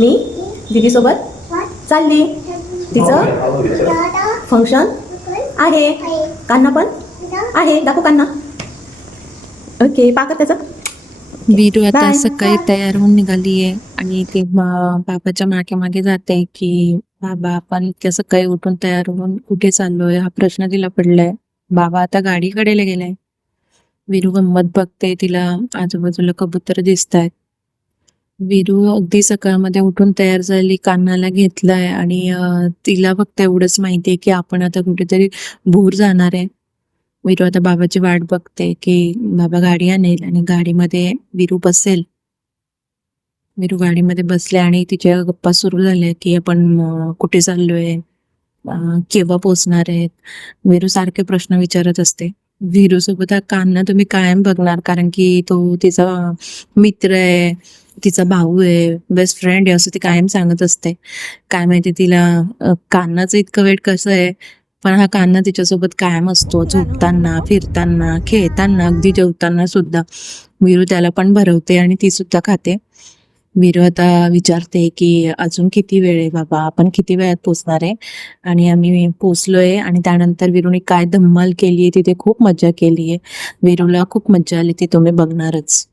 मी दीदीसोबत चालली. तिचं फंक्शन आहे. कान्हा पण आहे. दाखवू कान्हा. ओके पाकर त्याचं. वीरू आता बाय. सकाळी तयार होऊन निघाली आहे आणि ते बाबाच्या मागे मागे जाते की बाबा आपण इतक्या सकाळी उठून तयार होऊन कुठे चाललोय हा प्रश्न तिला पडलाय. बाबा आता गाडीकडेला गेलाय. वीरू गंमत बघते. तिला आजूबाजूला कबूतर दिसत आहेत. वीरू अगदी सकाळमध्ये उठून तयार झाली, कानाला घेतलाय आणि तिला फक्त एवढंच माहितीये की आपण आता कुठेतरी भूर जाणार आहे. वीरू आता बाबाची वाट बघते की बाबा गाडी आणेल आणि गाडीमध्ये वीरू बसेल. वीरू गाडीमध्ये बसले आणि तिच्या गप्पा सुरू झाल्या की आपण कुठे चाललोय, केव्हा पोचणार आहेत. वीरू सारखे प्रश्न विचारत असते. वीरू सोबत कान्हा तुम्ही कायम बघणार, कारण की तो तिचा मित्र आहे, तिचा भाऊ आहे, बेस्ट फ्रेंड आहे असं ती कायम सांगत असते. काय माहिती तिला कान्हाचं इतकं वेट कसं आहे, पण हा कान्हा तिच्यासोबत कायम असतो. झोपताना, फिरताना, खेळताना, अगदी जेवताना सुद्धा. वीरू त्याला पण भरवते आणि ती सुद्धा खाते. वीरू आता विचारते की अजून किती वेळ आहे बाबा, आपण किती वेळात पोचणार आहे. आणि आम्ही पोचलोय आणि त्यानंतर वीरूने काय धम्माल केलीये तिथे खूप मज्जा केलीये. वीरूला खूप मज्जा आली ती तुम्ही बघणारच.